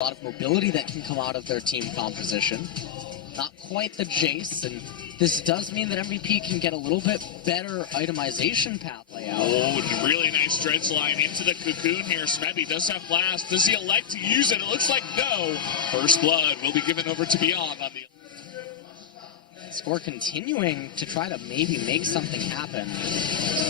A lot of mobility that can come out of their team composition. Not quite the Jace, and this does mean that MVP can get a little bit better itemization path layout. Oh, really nice dredge line into the cocoon here. Smebby does have blast. Does he elect to use it? It looks like no. First blood will be given over to Beyond on the... Score continuing to try to maybe make something happen.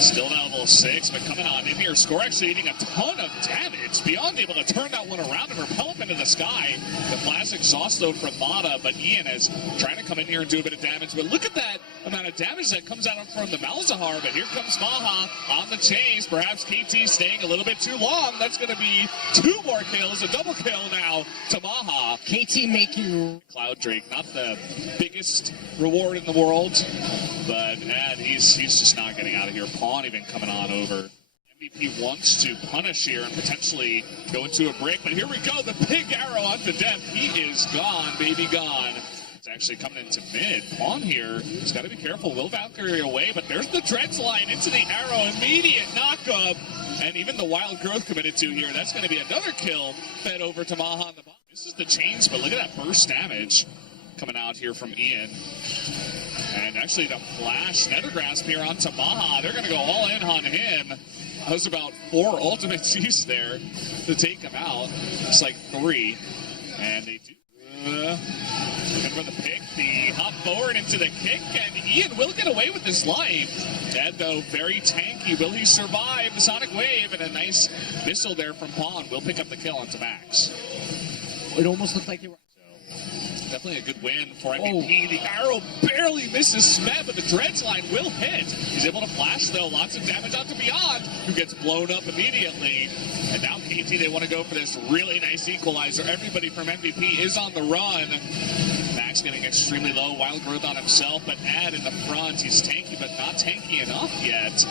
Still level 6, but coming on in here. Score actually eating a ton of damage. Beyond able to turn that one around and repel him into the sky. The flash exhaust though from Mata, but Ian is trying to come in here and do a bit of damage. But look at that amount of damage that comes out from the Malzahar. But here comes Maha on the chase. Perhaps KT staying a little bit too long. That's going to be 2 more kills, a double kill now to Maha. KT making Cloud Drake, not the biggest reward in the world, but he's just not getting out of here. Pawn even coming on over. MVP wants to punish here and potentially go into a break, but here we go. The big arrow onto Def. He is gone, baby gone. It's actually coming into mid. Pawn here. He's got to be careful. Will Valkyrie away, but there's the dredge line into the arrow. Immediate knockup. And even the wild growth committed to here. That's going to be another kill fed over to Maha on the bottom. This is the change, but look at that burst damage coming out here from Ian. And actually the flash Nethergrasp here onto Maha. They're going to go all in on him. That was about 4 ultimates used there to take him out. It's like 3. And they do. Looking for the pick, the hop forward into the kick, and Ian will get away with his life. Dead though, very tanky. Will he survive the Sonic Wave? And a nice missile there from Pawn will pick up the kill onto Max. It almost looked like they were... Definitely a good win for MVP. Oh. The arrow barely misses Smeb, but the dredge line will hit. He's able to flash, though. Lots of damage onto Beyond, who gets blown up immediately. And now KT, they want to go for this really nice equalizer. Everybody from MVP is on the run. Max getting extremely low. Wild growth on himself, but Ad in the front. He's tanky, but not tanky enough yet.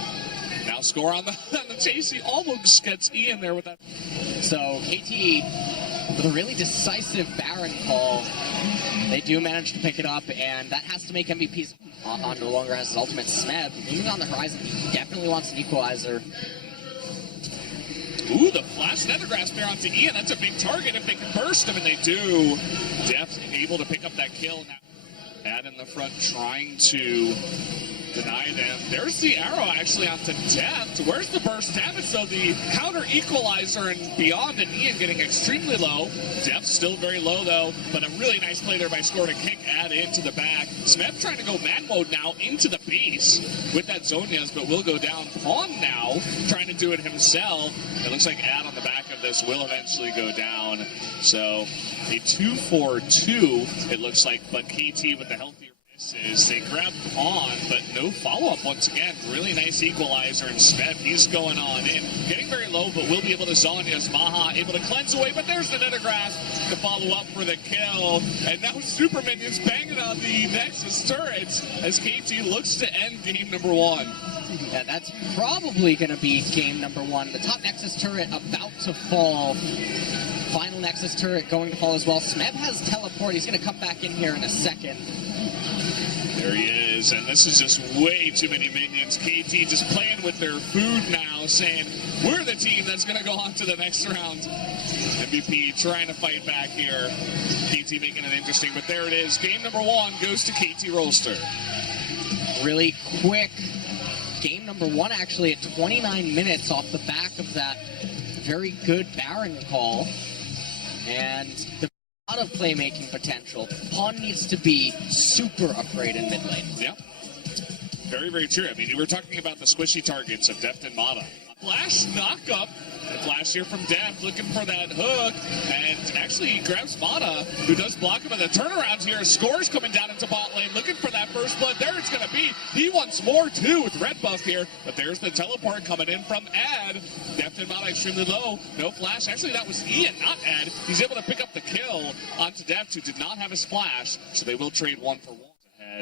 Now Score on the chase. He almost gets Ian there with that. So KT... with a really decisive Baron call, they do manage to pick it up, and that has to make MVP's on no longer has his ultimate. Smeb moving on the horizon. He definitely wants an equalizer. Ooh, the flash Nethergrasp there onto Ian. That's a big target if they can burst him, and they do. Def able to pick up that kill. Now, Ad in the front trying to deny them. There's the arrow actually onto Death. Where's the burst damage though? The counter equalizer and Beyond, and Ian getting extremely low. Death still very low though, but a really nice play there by Score to kick Ad into the back. Smeb trying to go mad mode now into the base with that Zonias, but will go down. Pawn now trying to do it himself. It looks like Ad on the back of this will eventually go down. So a 2-4-2 it looks like, but KT with the healthier misses. They grab Pawn, but no follow-up once again. Really nice equalizer, and Smeb, he's going on in. Getting very low, but will be able to Zonias. Maha able to cleanse away, but there's the Nethergrasp to follow up for the kill. And now Super Minions banging on the Nexus turrets as KT looks to end game number 1. Yeah, that's probably going to be game number 1. The top Nexus turret about to fall. Final Nexus turret going to fall as well. Smeb has teleport. He's going to come back in here in a second. There he is, and this is just way too many minions. KT just playing with their food now, saying, we're the team that's going to go on to the next round. MVP trying to fight back here. KT making it interesting, but there it is. Game number 1 goes to KT Rolster. Really quick. Game number 1 actually at 29 minutes off the back of that very good Baron call. And the lot of playmaking potential. Pawn needs to be super afraid in mid lane. Yeah. Very, very true. I mean, you were talking about the squishy targets of Deft and Mata. Flash knock up. The flash here from Deft looking for that hook. And actually he grabs Mata, who does block him in the turnaround here. Score's coming down into bot lane, looking for that first blood. There it's going to be. He wants more too with red buff here. But there's the teleport coming in from Ad. Deft and Mata extremely low. No flash. Actually, that was Ian, not Ad. He's able to pick up the kill onto Deft, who did not have a splash. So they will trade 1 for 1.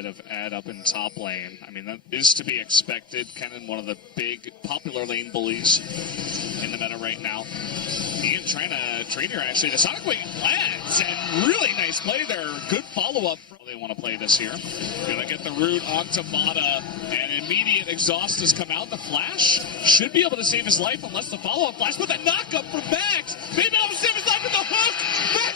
Of Ad up in top lane. I mean, that is to be expected. Kennen, one of the big popular lane bullies in the meta right now. Ian trying to trade here, actually. The Sonic Wave lands, and really nice play there. Good follow-up. They want to play this here. Gonna get the root onto Mata, and immediate exhaust has come out. The flash should be able to save his life unless the follow-up flash, but the knock-up from Max. Maybe I'll save his life with the hook. Max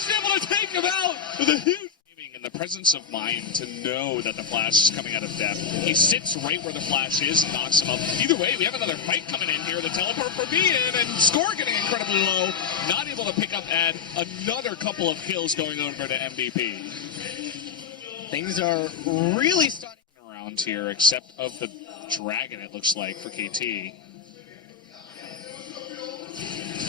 with a huge and the presence of mind to know that the flash is coming out of depth. He sits right where the flash is and knocks him up. Either way, we have another fight coming in here. The teleport for Ian and score getting incredibly low. Not able to pick up Ed. Another couple of kills going over to MVP. Things are really starting around here, except of the dragon, it looks like, for KT.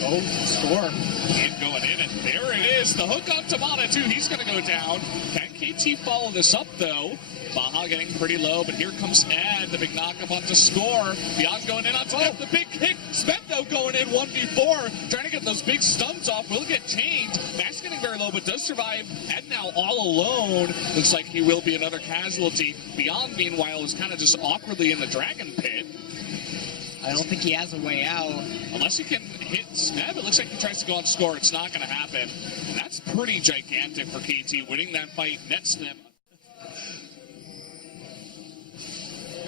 Oh, score. And going in, and there it is. The hook on Tamada, too. He's going to go down. Can KT follow this up, though? Baha getting pretty low, but here comes Ad, the big knock-up onto score. Beyond going in onto the big kick. Smet, though, going in 1v4. Trying to get those big stuns off. Will get chained. Max getting very low, but does survive. Ad now all alone. Looks like he will be another casualty. Beyond, meanwhile, is kind of just awkwardly in the dragon pit. I don't think he has a way out. Unless he can hit Smev, it looks like he tries to go on score. It's not going to happen. And that's pretty gigantic for KT, winning that fight nets them.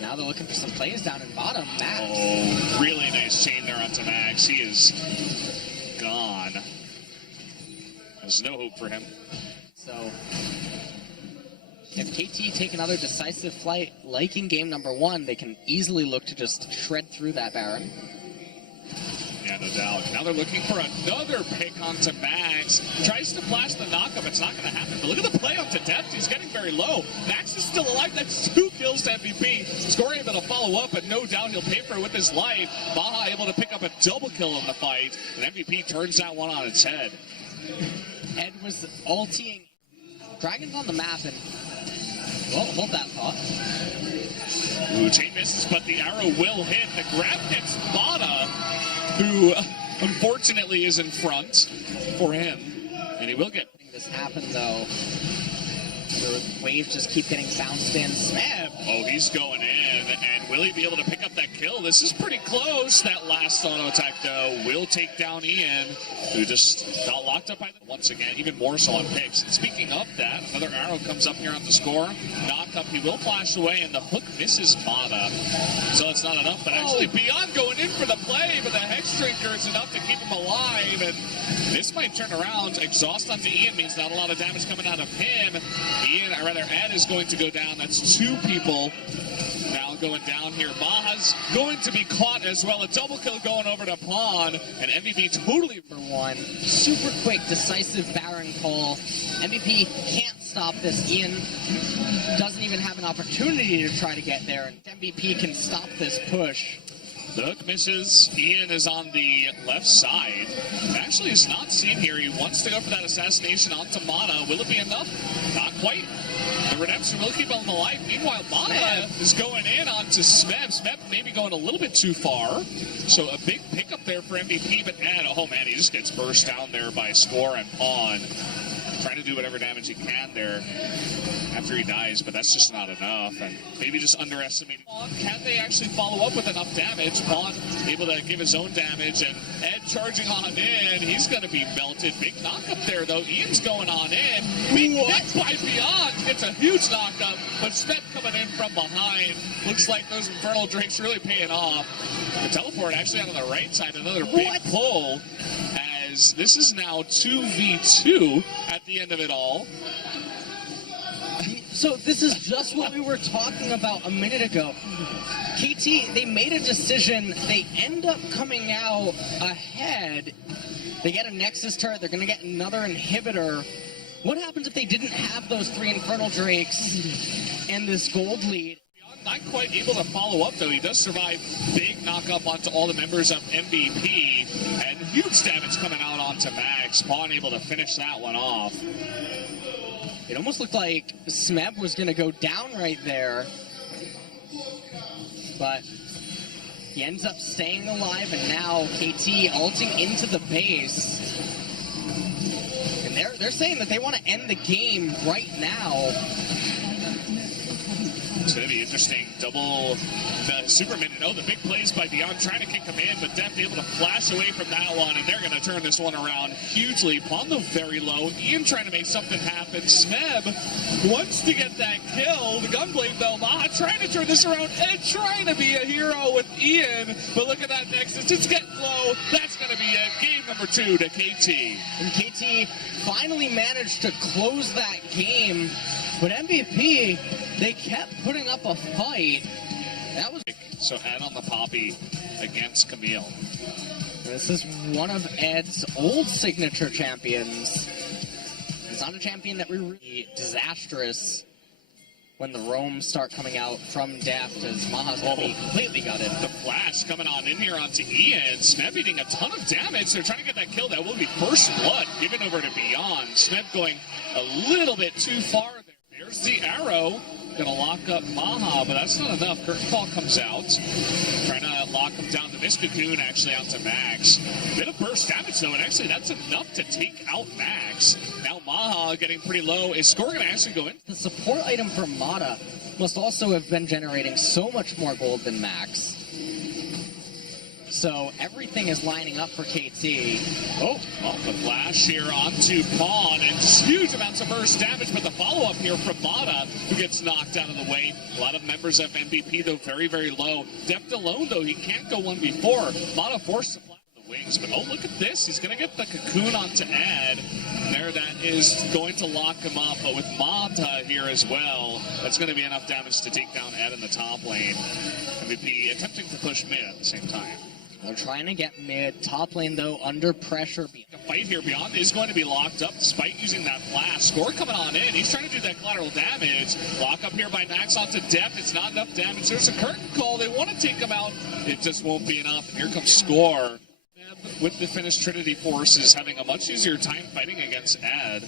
Now they're looking for some plays down in bottom. Max. Oh, really nice chain there onto Max. He is gone. There's no hope for him. So, if KT take another decisive flight, like in game number 1, they can easily look to just shred through that Baron. Yeah, no doubt. Now they're looking for another pick onto Max. Tries to flash the knockup. It's not going to happen. But look at the play onto Depth. He's getting very low. Max is still alive. That's 2 kills to MVP. Score able to follow up, but no doubt he'll pay for it with his life. Baha able to pick up a double kill in the fight. And MVP turns that one on its head. Ed was ulting. Dragon's on the map, and well, hold that thought. Ooh, chain misses, but the arrow will hit. The grab hits Bada, who unfortunately is in front for him. And he will get this happen, though. The waves just keep getting bounced in. Smev. Oh, he's going in. And will he be able to pick up that kill? This is pretty close. That last auto attack, though, will take down Ian, who just got locked up by the once again, even more so on picks. And speaking of that, another arrow comes up here on the score. Knock up, he will flash away, and the hook misses Mata. So it's not enough, but actually Beyond going in for the play, but the Hex Drinker is enough to keep him alive. And this might turn around. Exhaust onto Ian means not a lot of damage coming out of him. Ian, or rather Ed, is going to go down. That's 2 people now going down here. Baha's going to be caught as well. A double kill going over to Pawn, and MVP totally for 1. Super quick, decisive Baron call. MVP can't stop this. Ian doesn't even have an opportunity to try to get there, and MVP can stop this push. The hook misses. Ian is on the left side. Actually, it's not seen here. He wants to go for that assassination onto Mata. Will it be enough? Not quite. The redemption will keep him alive. Meanwhile, Mata is going in onto Smev. Smev maybe going a little bit too far. So a big pickup there for MVP, but Ed, oh man, he just gets burst down there by Score and Pawn. Trying to do whatever damage he can there after he dies, but that's just not enough. And maybe just underestimating. Can they actually follow up with enough damage? Pawn able to give his own damage, and Ed charging on in. He's going to be melted. Big knockup there, though. Ian's going on in. Being hit by Beyond. It's a huge knockup, but Smet coming in from behind. Looks like those Infernal Drinks really paying off. The teleport actually on the right side. Another big pull. This is now 2v2 at the end of it all. So this is just what we were talking about a minute ago. KT, they made a decision. They end up coming out ahead. They get a Nexus turret. They're going to get another inhibitor. What happens if they didn't have those 3 Infernal Drakes and this gold lead? Not quite able to follow up, though. He does survive. Big knock-up onto all the members of MVP. And huge damage coming out onto Max. Pawn able to finish that one off. It almost looked like Smev was going to go down right there. But he ends up staying alive, and now KT ulting into the base. And they're saying that they want to end the game right now. It's going to be interesting. Double the Superman. Oh, the big plays by Dion trying to kick him in, but Deft able to flash away from that one, and they're going to turn this one around hugely. Pondo very low. Ian trying to make something happen. Smeb wants to get that kill. The Gunblade, though. Maha trying to turn this around and trying to be a hero with Ian. But look at that Nexus. It's getting low. That's going to be it. Game number 2 to KT. And KT finally managed to close that game. But MVP, they kept putting up a fight. That was so Ed on the Poppy against Camille. This is one of Ed's old signature champions. It's not a champion that we really disastrous when the roams start coming out from Daft as Maha's going to be completely gutted. The flash coming on in here onto Ian. Smeb eating a ton of damage. They're trying to get that kill. That will be first blood given over to Beyond. Smeb going a little bit too far there. There's the arrow. Going to lock up Maha, but that's not enough. Curtain Call comes out. Trying to lock him down to Miss Cocoon, actually out to Max. Bit of burst damage, though, and actually that's enough to take out Max. Now Maha getting pretty low. Is Score going to actually go in? The support item for Mata must also have been generating so much more gold than Max. So everything is lining up for KT. Oh, well, the flash here onto Pawn, and huge amounts of burst damage, but the follow-up here from Mata, who gets knocked out of the way. A lot of members of MVP, though, very, very low. Deft alone, though, he can't go 1v4. Mata forced to fly on the wings, but oh, look at this. He's going to get the Cocoon onto Ed. There, that is going to lock him up, but with Mata here as well, that's going to be enough damage to take down Ed in the top lane. MVP attempting to push mid at the same time. They're trying to get mid. Top lane, though, under pressure. The fight here, Beyond is going to be locked up despite using that flash. Score coming on in. He's trying to do that collateral damage. Lock up here by Max onto Deft. It's not enough damage. There's a curtain call. They want to take him out. It just won't be enough. And here comes Score. With the Finnish Trinity Forces having a much easier time fighting against Ed.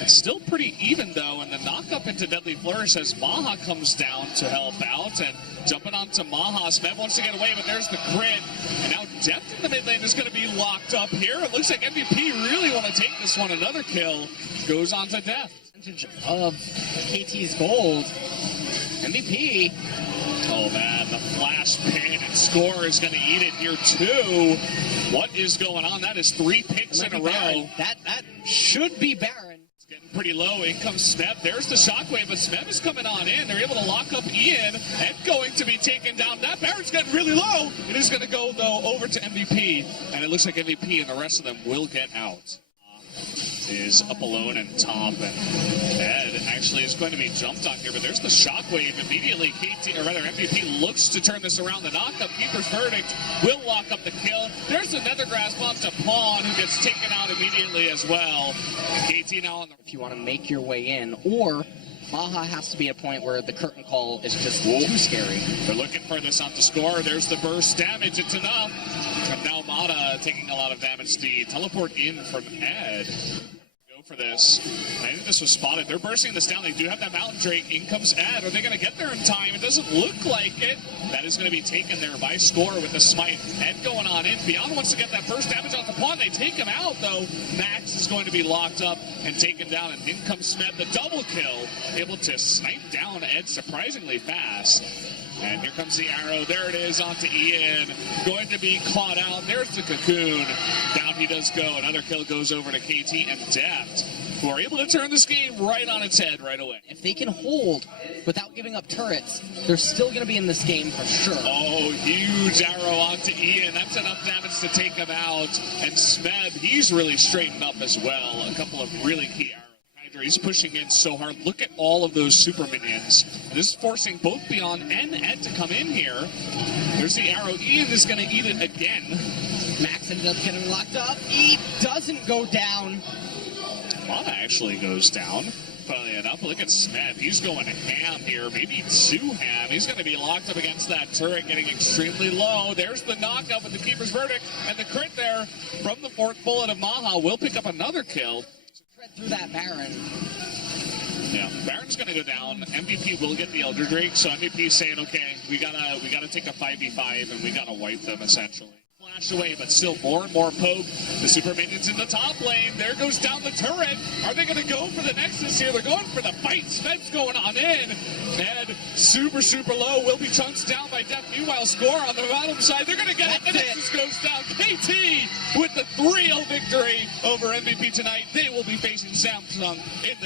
It's still pretty even, though, and the knock-up into Deadly Flourish as Maha comes down to help out, and jumping onto Maha. Smeb wants to get away, but there's the crit, and now Deft in the mid lane is going to be locked up here. It looks like MVP really want to take this one. Another kill goes on to Deft. Percentage of KT's gold. MVP. Oh, man, the flash pin and Score is going to eat it here, too. What is going on? That is 3 picks in a row. That should be Baron. Getting pretty low. In comes Smeb. There's the shockwave, but Smeb is coming on in. They're able to lock up Ian and going to be taken down. That Baron's getting really low. It is going to go, though, over to MVP, and it looks like MVP and the rest of them will get out. Is up alone in top, and Ed actually is going to be jumped on here, but there's the shockwave immediately. KT, or rather MVP, looks to turn this around. The knockup, Keeper's Verdict will lock up the kill. There's another grasp onto Pawn, who gets taken out immediately as well. And KT now on the... If you want to make your way in, or Maha has to be at a point where the curtain call is just too scary. They're looking for this on the Score. There's the burst damage. It's enough. And now Mata taking a lot of damage. The teleport in from Ed. Go for this. I think this was spotted. They're bursting this down. They do have that Mountain Drake. In comes Ed. Are they going to get there in time? It doesn't look like it. That is going to be taken there by Score with the smite. Ed going on in. Beyond wants to get that first damage off the Pawn. They take him out, though. Max is going to be locked up and taken down. And in comes Smeb. The double kill. Able to snipe down Ed surprisingly fast. And here comes the arrow. There it is onto Ian. Going to be caught out. There's the Cocoon. Down he does go. Another kill goes over to KT and Deft, who are able to turn this game right on its head right away. If they can hold without giving up turrets, they're still going to be in this game for sure. Oh, huge arrow onto Ian. That's enough damage to take him out. And Smeb, he's really straightened up as well. A couple of really key arrows. He's pushing in so hard. Look at all of those super minions. And this is forcing both Beyond and Ed to come in here. There's the arrow. Ian is going to eat it again. Max ended up getting locked up. He doesn't go down. Mana actually goes down. Funnily enough, look at Smeb. He's going ham here, maybe too ham. He's going to be locked up against that turret, getting extremely low. There's the knockup with the Keeper's Verdict, and the crit there from the 4th bullet of Maha will pick up another kill. Through that Baron. Yeah, Baron's gonna go down. MVP will get the Elder Drake, so MVP is saying, okay, we gotta take a 5v5 and we gotta wipe them essentially. flash away, but still more and more poke. The super minions in the top lane. There goes down the turret. Are they going to go for the Nexus here? They're going for the fight. Spence going on in. Ned super, super low. Will be chunked down by Death. Meanwhile, score on the bottom side. They're going to get it. The Nexus goes down. KT with the 3-0 victory over MVP tonight. They will be facing Samsung in the